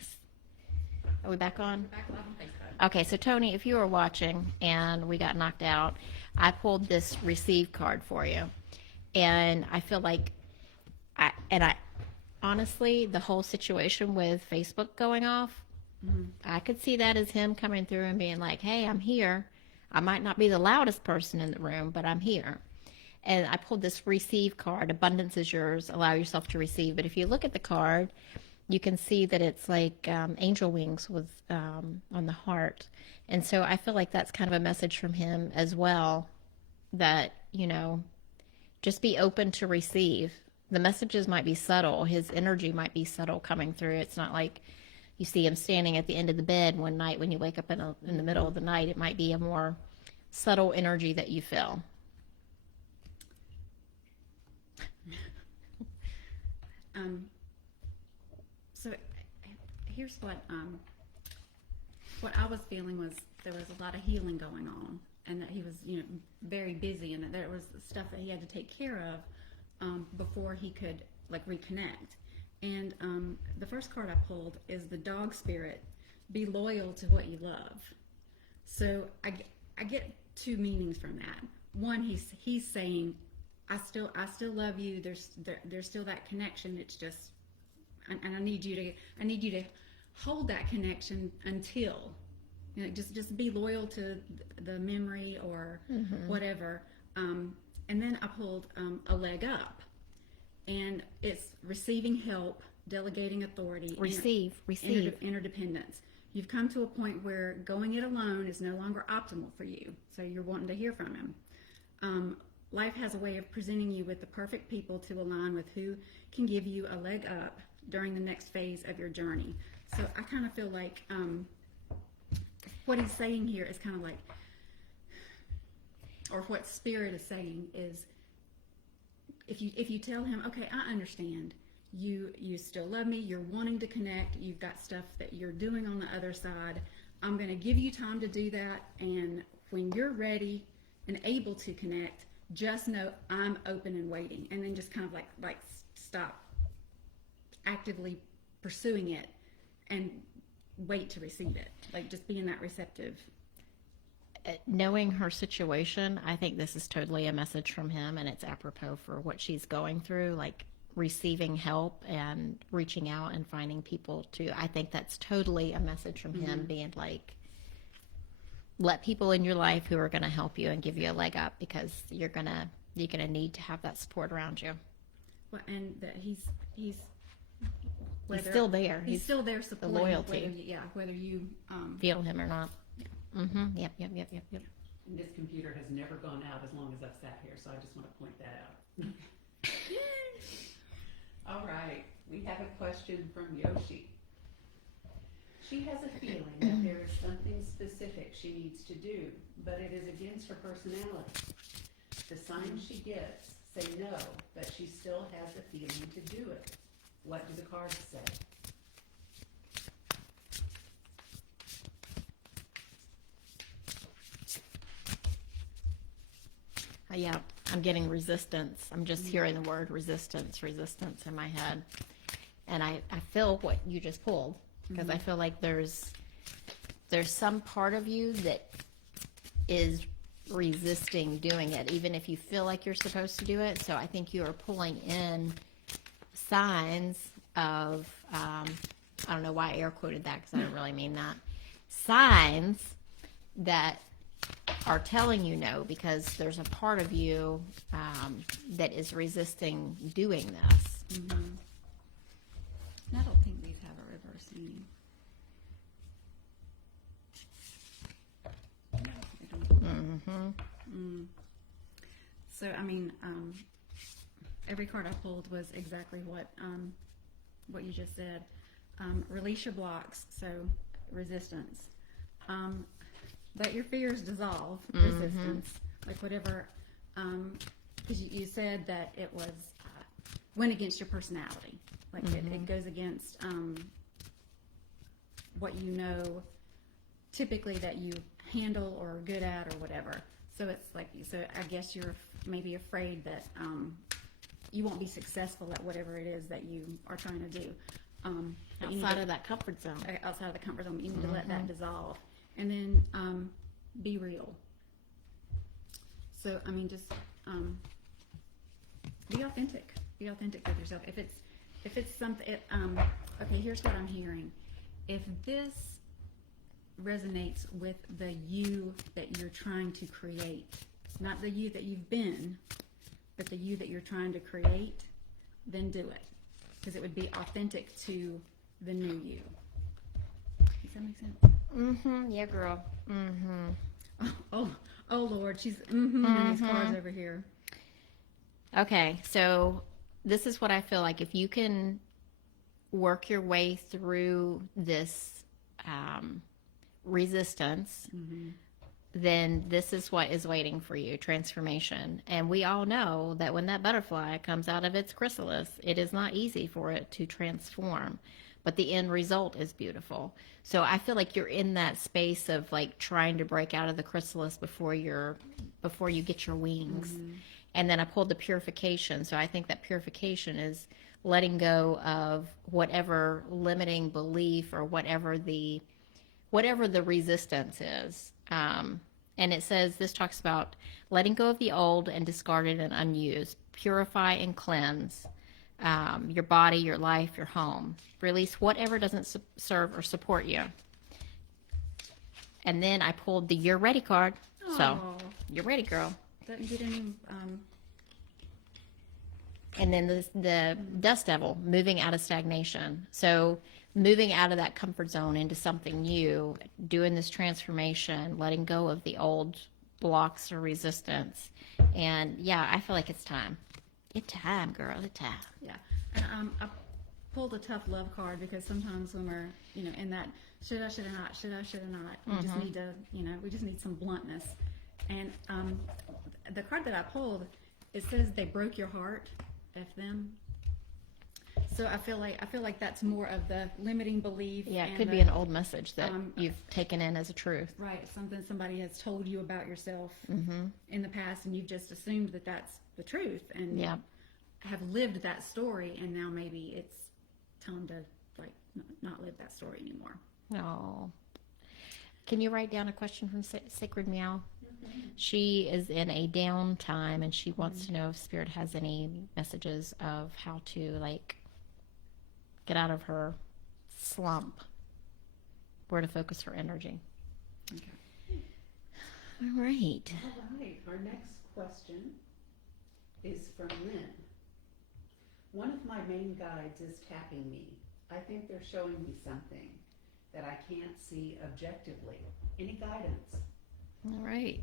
Nice. Are we back on? Back live on Facebook. Okay, so Toni, if you were watching and we got knocked out, I pulled this receive card for you. And I feel like, I honestly, the whole situation with Facebook going off, I could see that as him coming through and being like, hey, I'm here. I might not be the loudest person in the room, but I'm here. And I pulled this receive card. Abundance is yours. Allow yourself to receive. But if you look at the card, you can see that it's like angel wings with on the heart. And so I feel like that's kind of a message from him as well, that, you know, just be open to receive. The messages might be subtle. His energy might be subtle coming through. It's not like you see him standing at the end of the bed one night when you wake up in the middle of the night. It might be a more subtle energy that you feel. So here's what I was feeling was there was a lot of healing going on, and that he was, you know, very busy, and that there was stuff that he had to take care of before he could like reconnect. And the first card I pulled is the dog spirit. Be loyal to what you love. So I get two meanings from that. One, he's saying, I still love you. There's still that connection. It's just, and I need you to hold that connection until, you know, just be loyal to the memory or whatever. And then I pulled a leg up, and it's receiving help, delegating authority, Receive. interdependence. You've come to a point where going it alone is no longer optimal for you, so you're wanting to hear from him. Life has a way of presenting you with the perfect people to align with who can give you a leg up during the next phase of your journey. So I kind of feel like what he's saying here is kind of like, or what Spirit is saying is, if you tell him, okay, I understand, you still love me, you're wanting to connect, you've got stuff that you're doing on the other side, I'm going to give you time to do that, and when you're ready and able to connect, just know I'm open and waiting. And then just kind of like stop actively pursuing it and wait to receive it. Like just being that receptive. Knowing her situation, I think this is totally a message from him, and it's apropos for what she's going through, like receiving help and reaching out and finding people to. I think that's totally a message from him, being like, let people in your life who are going to help you and give you a leg up, because you're gonna need to have that support around you. Well, and that he's still there. He's still there supporting the loyalty. Whether you feel him or not. Yeah. Yep. And this computer has never gone out as long as I've sat here, so I just want to point that out. All right, we have a question from Yoshi. She has a feeling that there is something specific she needs to do, but it is against her personality. The signs she gets say no, but she still has a feeling to do it. What do the cards say? Yeah, I'm getting resistance. I'm just hearing the word resistance in my head. And I feel what you just pulled, because I feel like there's some part of you that is resisting doing it, even if you feel like you're supposed to do it. So I think you are pulling in signs of, I don't know why I air quoted that, because I don't really mean that. Signs that are telling you no, because there's a part of you that is resisting doing this. And I don't think we've had a reverse meaning. No, we don't. So I mean, every card I pulled was exactly what you just said. Release your blocks, so resistance. Let your fears dissolve, resistance, like whatever, because you said that it was went against your personality, like it goes against what you know typically that you handle or are good at or whatever. So it's like, so I guess you're maybe afraid that you won't be successful at whatever it is that you are trying to do. but you need Outside to- of that comfort zone. outside of the comfort zone. You need to let that dissolve, and then be real. So I mean, just be authentic. Be authentic with yourself. If it's something, okay. Here's what I'm hearing. If this resonates with the you that you're trying to create, not the you that you've been, but the you that you're trying to create, then do it, because it would be authentic to the new you. Does that make sense? Yeah, girl. Oh, Lord, she's in these cards over here. Okay, so this is what I feel like. If you can work your way through this resistance, then this is what is waiting for you, transformation. And we all know that when that butterfly comes out of its chrysalis, it is not easy for it to transform, but the end result is beautiful. So I feel like you're in that space of like trying to break out of the chrysalis before you get your wings. And then I pulled the purification. So I think that purification is letting go of whatever limiting belief or whatever the resistance is. And it says, this talks about letting go of the old and discarded and unused, purify and cleanse your body, your life, your home. Release whatever doesn't serve or support you. And then I pulled the You're Ready card. So, Aw. you're ready, girl. Doesn't get any. And then the dust devil, moving out of stagnation. So moving out of that comfort zone into something new, doing this transformation, letting go of the old blocks or resistance. And yeah, I feel like it's time. It's time, girl. It's time. Yeah, and I pulled a tough love card because sometimes when we're in that should I not, we just need to we just need some bluntness. And the card that I pulled, it says they broke your heart, F them. So I feel like that's more of the limiting belief. Yeah, it and could be the- an old message that you've taken in as a truth. Right, something somebody has told you about yourself in the past, and you've just assumed that that's the truth, and Yeah. have lived that story, and now maybe it's time to like not live that story anymore. Oh. Can you write down a question from Sacredmeow? She is in a down time, and she wants to know if Spirit has any messages of how to like get out of her slump, where to focus her energy. Okay. All right. All right, our next question is from Lynn. One of my main guides is tapping me. I think they're showing me something that I can't see objectively. Any guidance? All right.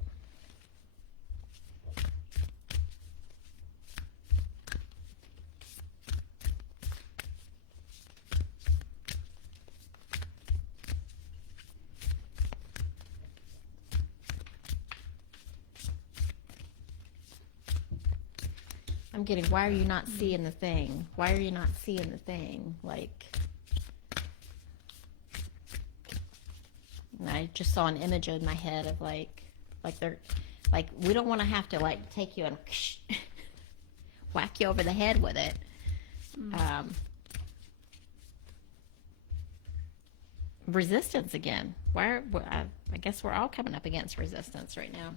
I'm getting, why are you not seeing the thing? Why are you not seeing the thing? Like, and I just saw an image in my head of like they're, like, we don't want to have to like take you and whack you over the head with it. Resistance again. I guess we're all coming up against resistance right now.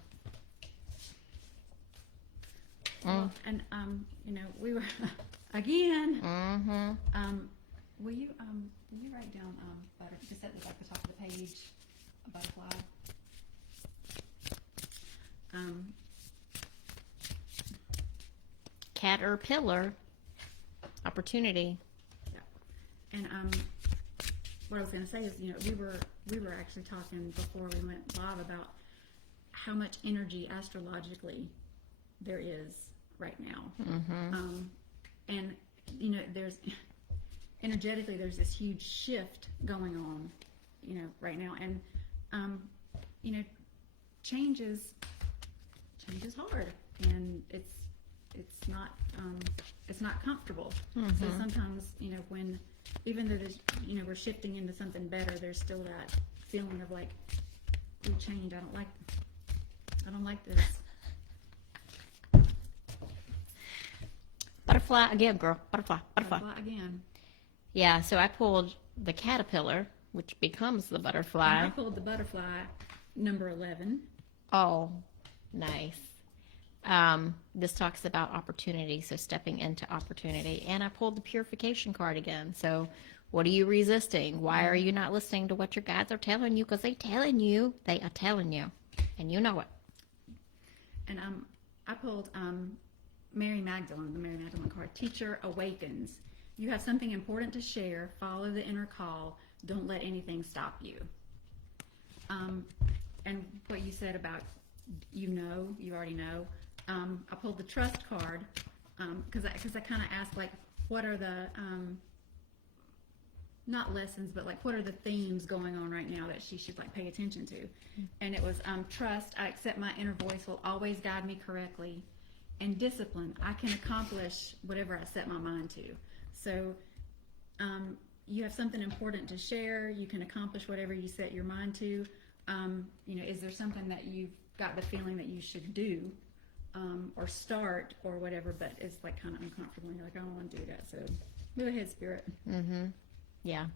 Well, and we were again. Will you write down just at the top of the page a butterfly? Caterpillar. Opportunity. Yeah. And what I was going to say is, we were actually talking before we went live about how much energy astrologically there is right now. And there's energetically there's this huge shift going on, right now, and change is hard, and it's not comfortable. So sometimes, when even though there's, we're shifting into something better, there's still that feeling of like, we change. I don't like this. Butterfly again, girl. Butterfly. Again. Yeah, so I pulled the caterpillar, which becomes the And butterfly. I pulled the butterfly, number 11. Oh, nice. This talks about opportunity, so stepping into opportunity. And I pulled the purification card again. So, what are you resisting? Why are you not listening to what your guides are telling you? Because they are telling you, and you know it. And I pulled Mary Magdalene, the Mary Magdalene card. Teacher awakens. You have something important to share. Follow the inner call. Don't let anything stop you. And what you said about you already know. I pulled the trust card because I kind of asked like, what are the not lessons, but like what are the themes going on right now that she should like pay attention to? And it was trust. I accept my inner voice will always guide me correctly, and discipline. I can accomplish whatever I set my mind to. So you have something important to share. You can accomplish whatever you set your mind to. Is there something that you've got the feeling that you should do or start or whatever, but it's like kind of uncomfortable and you're like, I don't want to do that. So move ahead, spirit. Yeah.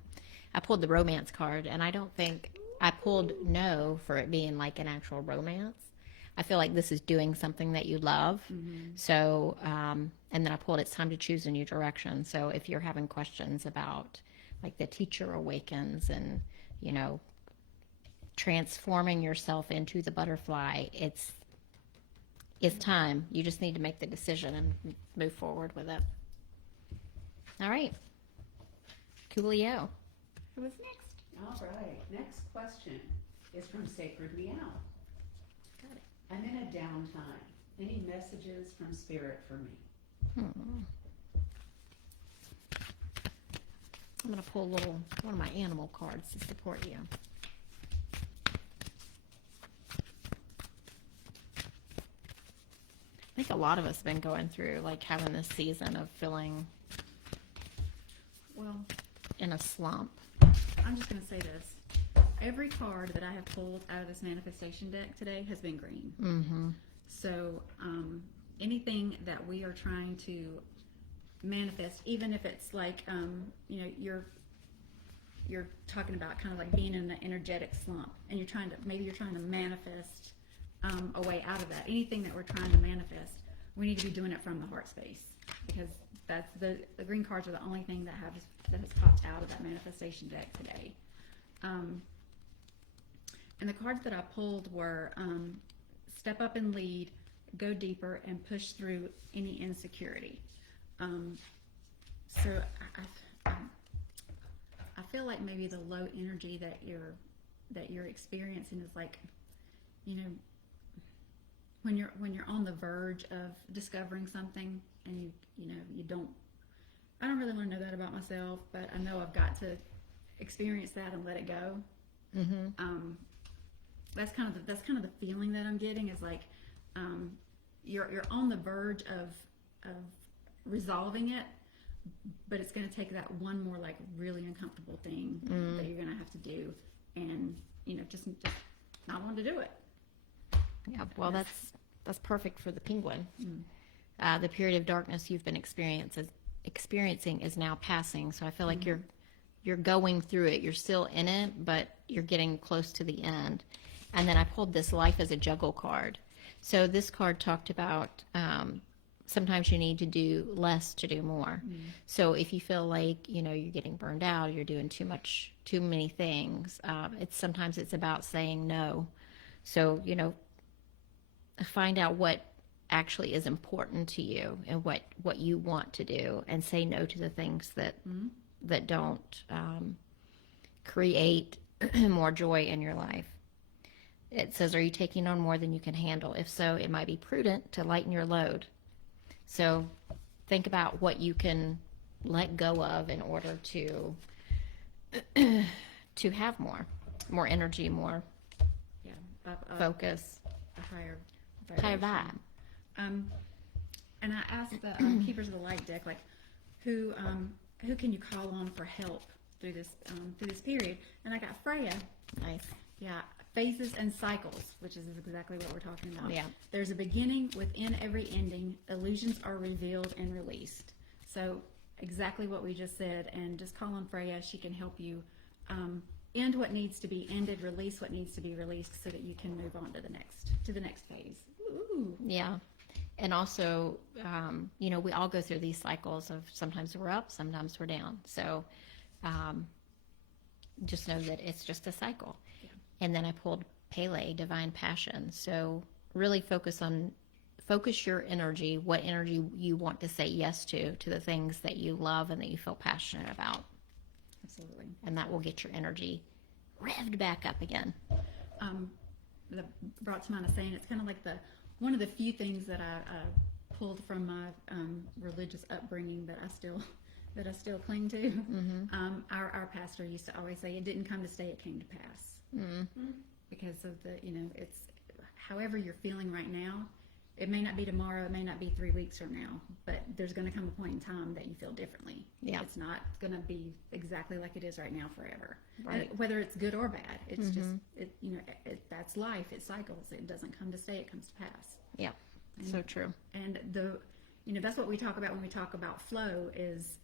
I pulled the romance card, and I don't think I pulled no for it being like an actual romance. I feel like this is doing something that you love. So, and then I pulled it's time to choose a new direction. So if you're having questions about like the teacher awakens and, transforming yourself into the butterfly, it's time. You just need to make the decision and move forward with it. All right. Coolio. Who was next? All right, next question is from Sacredmeow. Got it. I'm in a downtime. Any messages from Spirit for me? I'm going to pull one of my animal cards to support you. I think a lot of us have been going through, like, having this season of feeling Well, in a slump. I'm just going to say this. Every card that I have pulled out of this manifestation deck today has been green. Mm-hmm. So anything that we are trying to manifest, even if it's like, you're talking about kind of like being in an energetic slump, and you're trying to manifest a way out of that. Anything that we're trying to manifest, we need to be doing it from the heart space, because that's the green cards are the only thing that has popped out of that manifestation deck today. And the cards that I pulled were step up and lead, go deeper, and push through any insecurity. So I feel like maybe the low energy that you're experiencing is like, when you're on the verge of discovering something, and I don't really want to know that about myself, but I know I've got to experience that and let it go. Mm-hmm. That's kind of the feeling that I'm getting, is like you're on the verge of resolving it, but it's going to take that one more like really uncomfortable thing that you're going to have to do, and just not want to do it. Yeah, well, that's perfect for the penguin. The period of darkness you've been experiencing is now passing. So I feel like you're going through it. You're still in it, but you're getting close to the end. And then I pulled this life as a juggle card. So this card talked about sometimes you need to do less to do more. So if you feel like you're getting burned out, you're doing too many things, sometimes it's about saying no. So find out what actually is important to you and what you want to do, and say no to the things that don't create more joy in your life. It says, are you taking on more than you can handle? If so, it might be prudent to lighten your load. So think about what you can let go of in order to have more energy, more focus, A higher vibe. And I asked the Keepers of the Light deck, like, who can you call on for help through this period? And I got Freya. Nice. Yeah, phases and cycles, which is exactly what we're talking about. Yeah. There's a beginning within every ending. Illusions are revealed and released. So exactly what we just said, and just call on Freya. She can help you end what needs to be ended, release what needs to be released, so that you can move on to the next phase. Ooh. Yeah. And also, we all go through these cycles of sometimes we're up, sometimes we're down. So just know that it's just a cycle. Yeah. And then I pulled Pele, Divine Passion. So really focus your energy, what energy you want to say yes to the things that you love and that you feel passionate about. Absolutely. And that will get your energy revved back up again. That brought to mind a saying. It's kind of like one of the few things that I pulled from my religious upbringing that I still cling to. Mm-hmm. Our pastor used to always say, "It didn't come to stay; it came to pass." Mm-hmm. Because of it's however you're feeling right now. It may not be tomorrow. It may not be 3 weeks from now. But there's going to come a point in time that you feel differently. Yeah. It's not going to be exactly like it is right now forever. Right. Whether it's good or bad, it's Mm-hmm. just that's life. It cycles. It doesn't come to stay. It comes to pass. Yeah. So true. And that's what we talk about when we talk about flow is,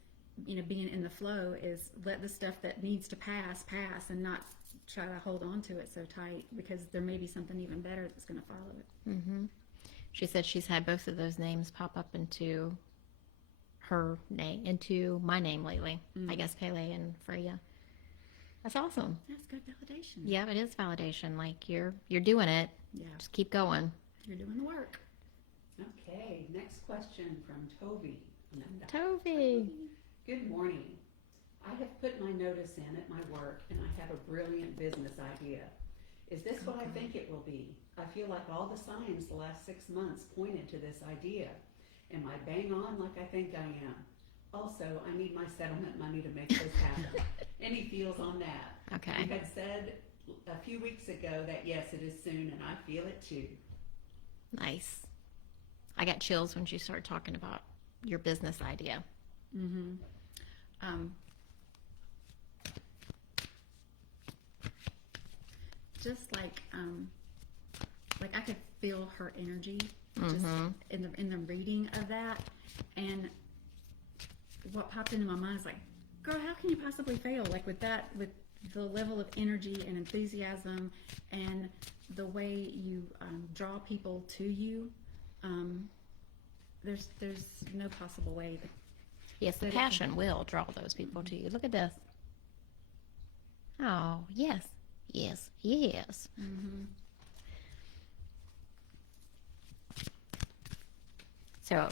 being in the flow is let the stuff that needs to pass, and not try to hold on to it so tight, because there may be something even better that's going to follow it. Mm-hmm. She said she's had both of those names pop up into her name, into my name lately. I guess Pele and Freya. That's awesome. That's good validation. Yeah, it is validation. Like you're doing it. Yeah. Just keep going. You're doing the work. Okay, next question from Tovi. Tovi. Good morning. I have put my notice in at my work and I have a brilliant business idea. Is this what I think it will be? I feel like all the signs the last 6 months pointed to this idea. Am I bang on like I think I am? Also, I need my settlement money to make this happen. Any feels on that? Okay. You had said a few weeks ago that yes, it is soon, and I feel it too. Nice. I got chills when she started talking about your business idea. Mm-hmm. Just like I could feel her energy just in the reading of that, and what popped into my mind is like, girl, how can you possibly fail? Like with the level of energy and enthusiasm and the way you draw people to you, there's no possible way that. Yes, the passion will draw those people to you. Look at this. Oh, yes. Yes, yes. Mm-hmm. So,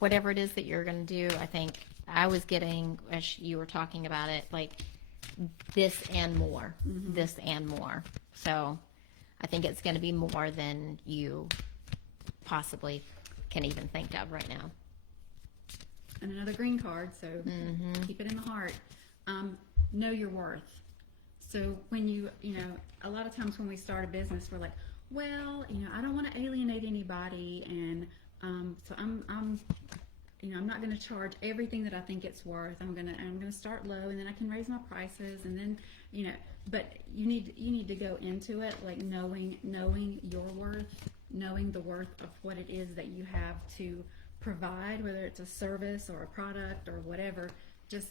whatever it is that you're going to do, I think I was getting, as you were talking about it, like this and more. Mm-hmm. This and more. So, I think it's going to be more than you possibly can even think of right now. And another green card, so keep it in the heart. Know your worth. So when a lot of times when we start a business, we're like, well, I don't want to alienate anybody, and so I'm not going to charge everything that I think it's worth. I'm gonna start low, and then I can raise my prices, and then but you need to go into it like knowing your worth, knowing the worth of what it is that you have to provide, whether it's a service or a product or whatever. Just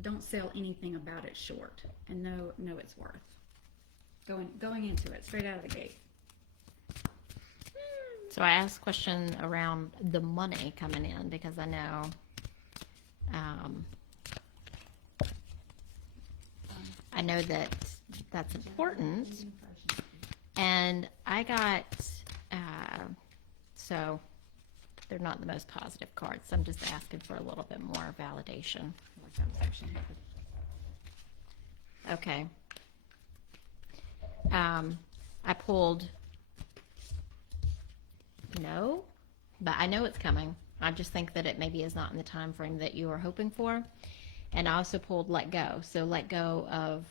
don't sell anything about it short, and know its worth. Going into it straight out of the gate. So I asked a question around the money coming in because I know that's important. And I got, so they're not the most positive cards. So I'm just asking for a little bit more validation. Okay. I pulled no, but I know it's coming. I just think that it maybe is not in the time frame that you are hoping for. And I also pulled let go. So let go of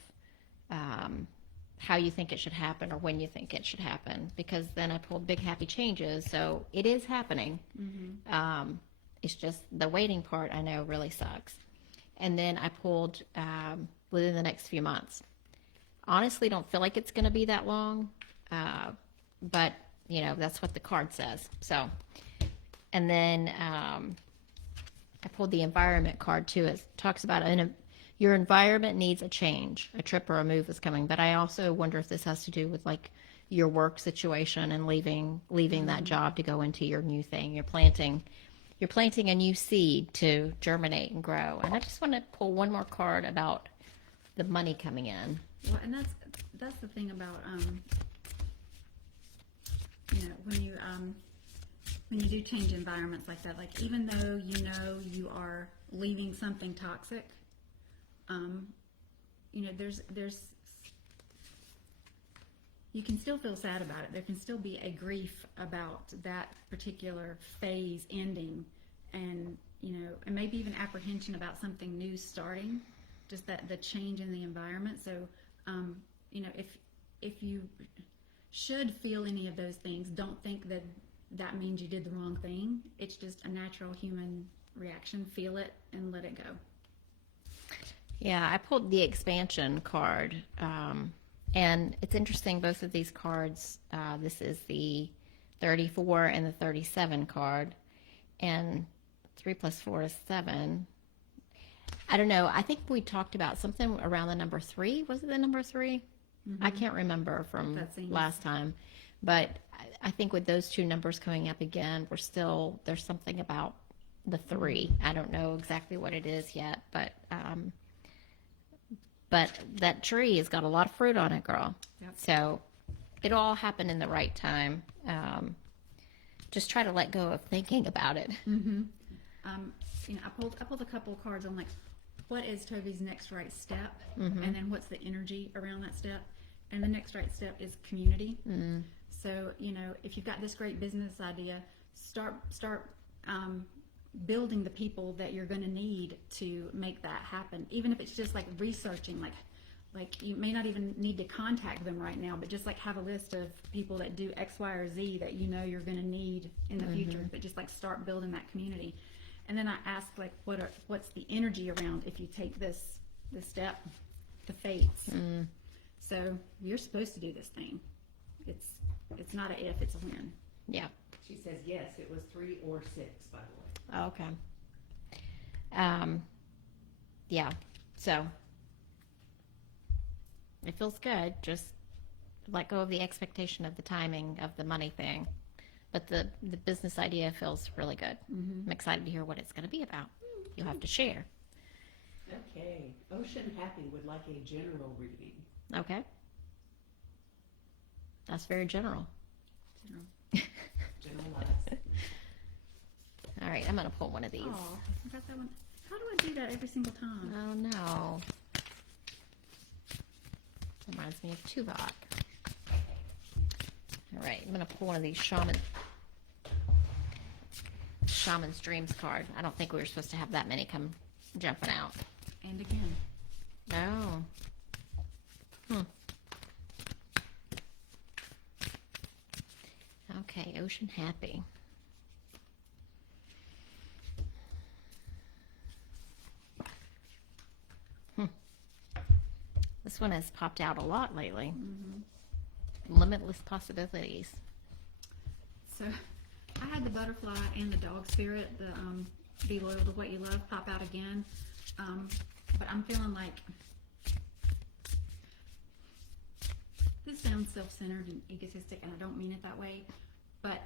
how you think it should happen or when you think it should happen. Because then I pulled big happy changes. So it is happening. Mm-hmm. It's just the waiting part I know really sucks. And then I pulled within the next few months. Honestly, don't feel like it's going to be that long. But that's what the card says. So, and then I pulled the environment card too. It talks about your environment needs a change. A trip or a move is coming. But I also wonder if this has to do with like your work situation and leaving that job to go into your new thing. You're planting a new seed to germinate and grow. And I just want to pull one more card about the money coming in. Well, and that's the thing about when you do change environments like that, like even though you know you are leaving something toxic, there's you can still feel sad about it. There can still be a grief about that particular phase ending, and and maybe even apprehension about something new starting. Just that the change in the environment. So, if you should feel any of those things, don't think that means you did the wrong thing. It's just a natural human reaction. Feel it and let it go. Yeah, I pulled the expansion card, and it's interesting. Both of these cards. This is the 34 and the 37 card, and 3 + 4 is 7. I don't know. I think we talked about something around the number 3. Was it the number 3? I can't remember from last time. But I think with those two numbers coming up again, there's something about the 3. I don't know exactly what it is yet, but that tree has got a lot of fruit on it, girl. Yep. So it all happened in the right time. Just try to let go of thinking about it. I pulled a couple of cards on like, what is Tovi's next right step, and then what's the energy around that step, and the next right step is community. So if you've got this great business idea, start building the people that you're going to need to make that happen. Even if it's just like researching, like you may not even need to contact them right now, but just like have a list of people that do X, Y, or Z that you're going to need in the future. But just like start building that community. And then I ask like, what's the energy around if you take this step, the fates. So you're supposed to do this thing. It's not a if, it's a when. Yeah. She says yes, it was 3 or 6, by the way. Oh, okay. Yeah. So it feels good. Just let go of the expectation of the timing of the money thing. But the business idea feels really good. I'm excited to hear what it's going to be about. You'll have to share. Okay. Oceanhappy would like a general reading. Okay. That's very general. Generalized. All right, I'm going to pull one of these. Oh, I forgot that one. How do I do that every single time? Oh, no. Reminds me of Tuvok. All right, I'm going to pull one of these Shaman's Dreams card. I don't think we were supposed to have that many come jumping out. And again. Oh. Okay, Oceanhappy. This one has popped out a lot lately. Limitless possibilities. So I had the butterfly and the dog spirit, the be loyal to what you love, pop out again. But I'm feeling like this sounds self-centered and egotistic, and I don't mean it that way. But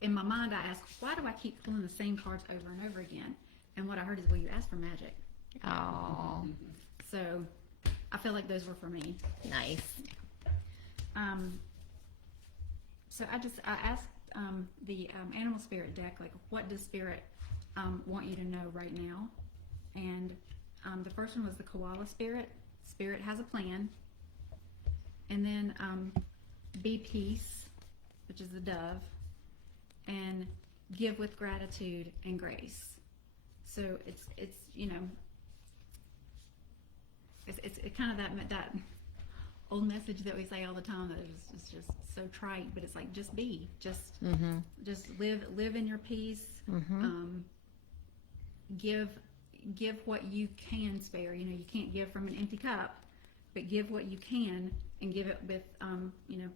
in my mind, I ask, why do I keep pulling the same cards over and over again? And what I heard is, well, you asked for magic. Oh, So I feel like those were for me. nice. So I asked the animal spirit deck, like, what does spirit want you to know right now? And the first one was the koala spirit. Spirit has a plan. And then be peace, which is the dove, and give with gratitude and grace. So it's kind of that old message that we say all the time that is just so trite, but it's like, just be, just live in your peace. Give what you can spare. You can't give from an empty cup, but give what you can, and give it with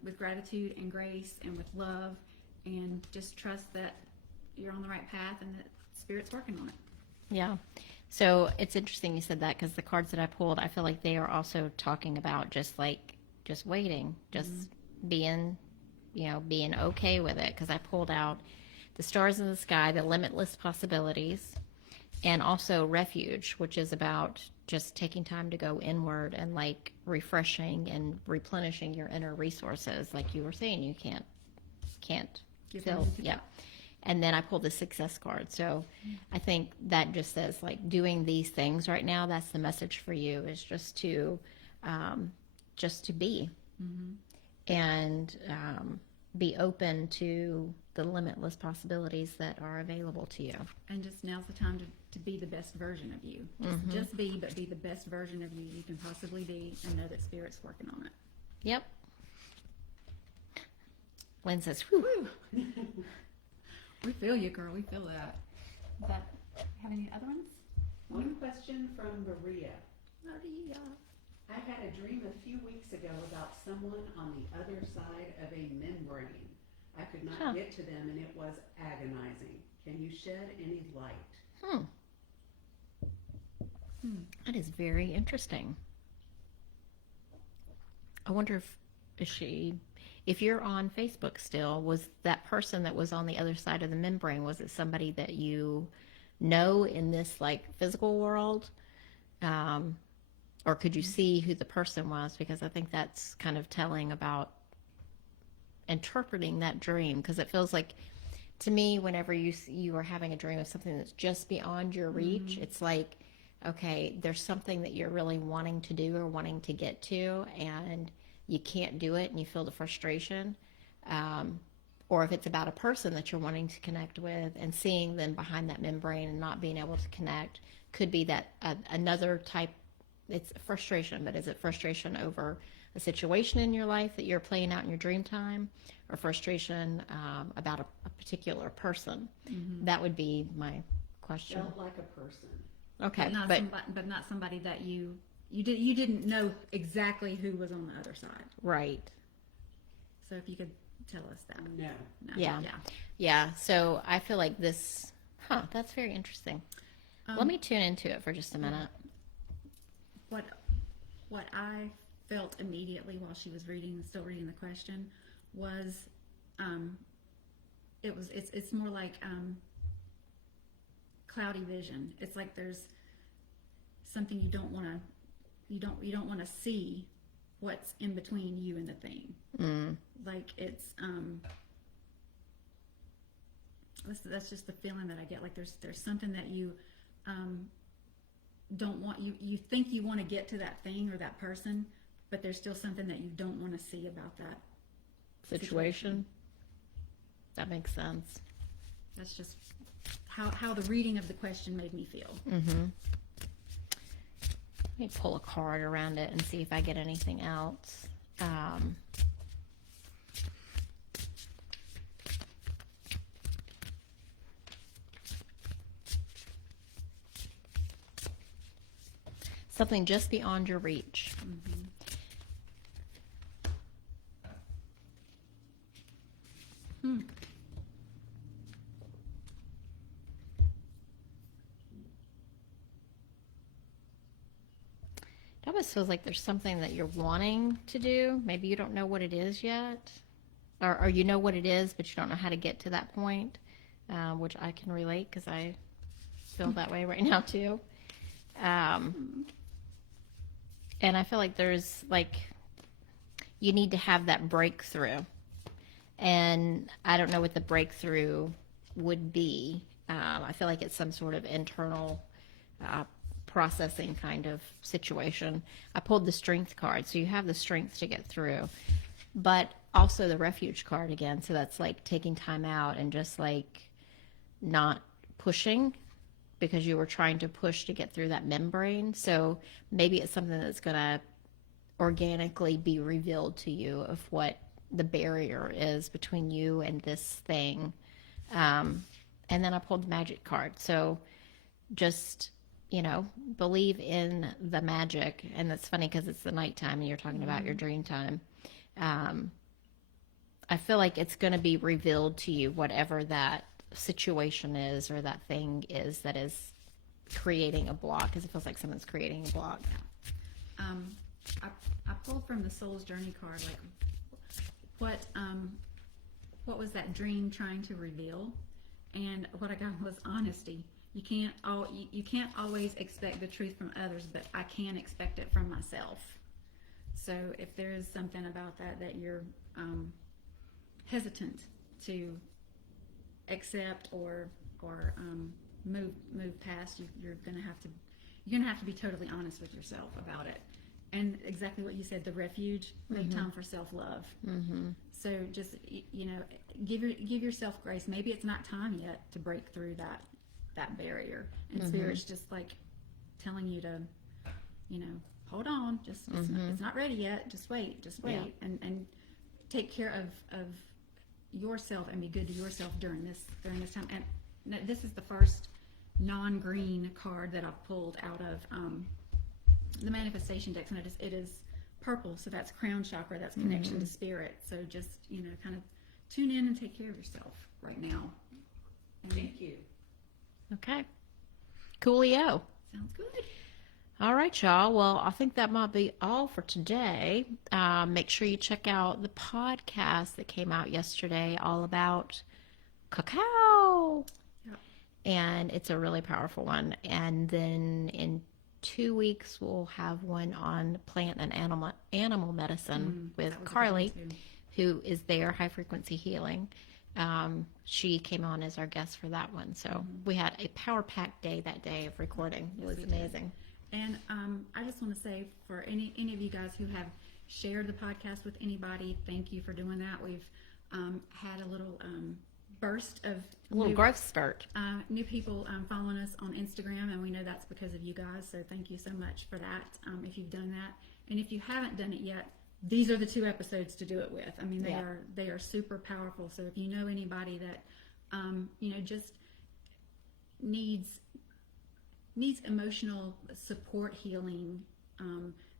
with gratitude and grace and with love, and just trust that you're on the right path and that Spirit's working on it. Yeah. So it's interesting you said that because the cards that I pulled, I feel like they are also talking about just waiting, just being, being okay with it. Because I pulled out the stars in the sky, the limitless possibilities, and also refuge, which is about just taking time to go inward and like refreshing and replenishing your inner resources. Like you were saying, you can't Give fill. them to Yeah. And then I pulled the success card. So I think that just says like doing these things right now. That's the message for you, is just to be and be open to the limitless possibilities that are available to you. And just now's the time to be the best version of you. Just be, but be the best version of you can possibly be, and know that Spirit's working on it. Yep. Lynn says, whew. We feel you, girl. We feel that. But have any other ones? One question from Maria. Maria. I had a dream a few weeks ago about someone on the other side of a membrane. I could not get to them, and it was agonizing. Can you shed any light? That is very interesting. I wonder if you're on Facebook still, was that person that was on the other side of the membrane, was it somebody that you know in this like physical world? Or could you see who the person was? Because I think that's kind of telling about interpreting that dream, because it feels like, to me, whenever you are having a dream of something that's just beyond your reach, it's like, okay, there's something that you're really wanting to do or wanting to get to, and you can't do it, and you feel the frustration. Or if it's about a person that you're wanting to connect with and seeing them behind that membrane and not being able to connect, could be that another type. It's frustration, but is it frustration over a situation in your life that you're playing out in your dream time, or frustration about a particular person? That would be my question. Felt like a person. Okay, but not somebody that you didn't know exactly who was on the other side. Right. So if you could tell us that. No. Yeah. So I feel like this. That's very interesting. Let me tune into it for just a minute. What I felt immediately while she was still reading the question, was, it's more like cloudy vision. It's like there's something you don't want to see what's in between you and the thing. Like it's that's just the feeling that I get. Like there's something that you don't want, you think you want to get to that thing or that person, but there's still something that you don't want to see about that Situation. That makes sense. That's just how the reading of the question made me feel. Let me pull a card around it and see if I get anything else. Something just beyond your reach. It almost feels like there's something that you're wanting to do. Maybe you don't know what it is yet. Or you know what it is, but you don't know how to get to that point, which I can relate because I feel that way right now too. And I feel like there's you need to have that breakthrough. And I don't know what the breakthrough would be. I feel like it's some sort of internal processing kind of situation. I pulled the strength card, so you have the strength to get through. But also the refuge card again, so that's like taking time out and just like not pushing because you were trying to push to get through that membrane. So maybe it's something that's going to organically be revealed to you of what the barrier is between you and this thing. And then I pulled the magic card. So just, believe in the magic. And that's funny because it's the nighttime and you're talking about your dream time. I feel like it's going to be revealed to you, whatever that situation is or that thing is that is creating a block, because it feels like someone's creating a block. I pulled from the Soul's Journey card, like what was that dream trying to reveal? And what I got was honesty. You can't always expect the truth from others, but I can expect it from myself. So if there is something about that you're hesitant to accept or move past, you're gonna have to be totally honest with yourself about it. And exactly what you said, the refuge, make time for self-love. So just, give yourself grace. Maybe it's not time yet to break through that barrier. And Spirit's just like telling you to, hold on, it's not ready yet. Just wait, Yeah. and take care of yourself and be good to yourself during this time. And this is the first non-green card that I've pulled out of the manifestation decks, and it is purple, so that's crown chakra, that's connection to spirit. So just kind of tune in and take care of yourself right now. Thank you. Okay. Coolio. Sounds good. All right, y'all. Well, I think that might be all for today. Make sure you check out the podcast that came out yesterday, all about cacao. Yep. And it's a really powerful one. And then in 2 weeks, we'll have one on plant and animal medicine with that was a good Carly, one, too. who is there, high frequency healing. She came on as our guest for that one. So we had a power-packed day that day of recording. It was we did. amazing. And I just want to say, for any of you guys who have shared the podcast with anybody, thank you for doing that. We've had a little burst of A little growth spurt. new people following us on Instagram, and we know that's because of you guys. So thank you so much for that. If you've done that, and if you haven't done it yet, these are the 2 episodes to do it with. I mean, they are super powerful. So if you know anybody that just needs emotional support healing,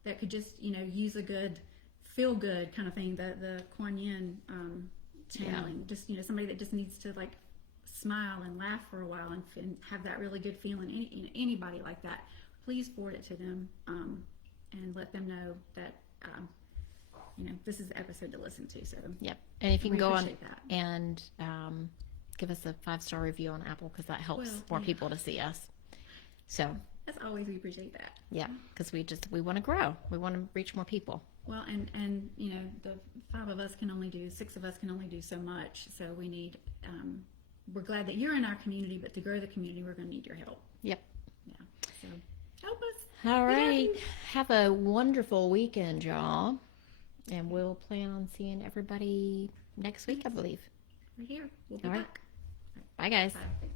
that could just use a good feel good kind of thing, the Kuan Yin channeling, just somebody that just needs to like smile and laugh for a while and have that really good feeling. Anybody like that, please forward it to them and let them know that this is the episode to listen to. So Yep. And if you can go on appreciate that. and give us a 5-star review on Apple, because that helps more people to see us. So, as always, we appreciate that. yeah, because we want to grow. We want to reach more people. Well, and the 6 of us can only do so much. So we need. We're glad that you're in our community, but to grow the community, we're going to need your help. Yep. Yeah. So help us. All We love right. you. Have a wonderful weekend, y'all. And we'll plan on seeing everybody next week, I believe. We're here. We'll be All right. back. Bye, guys. Bye.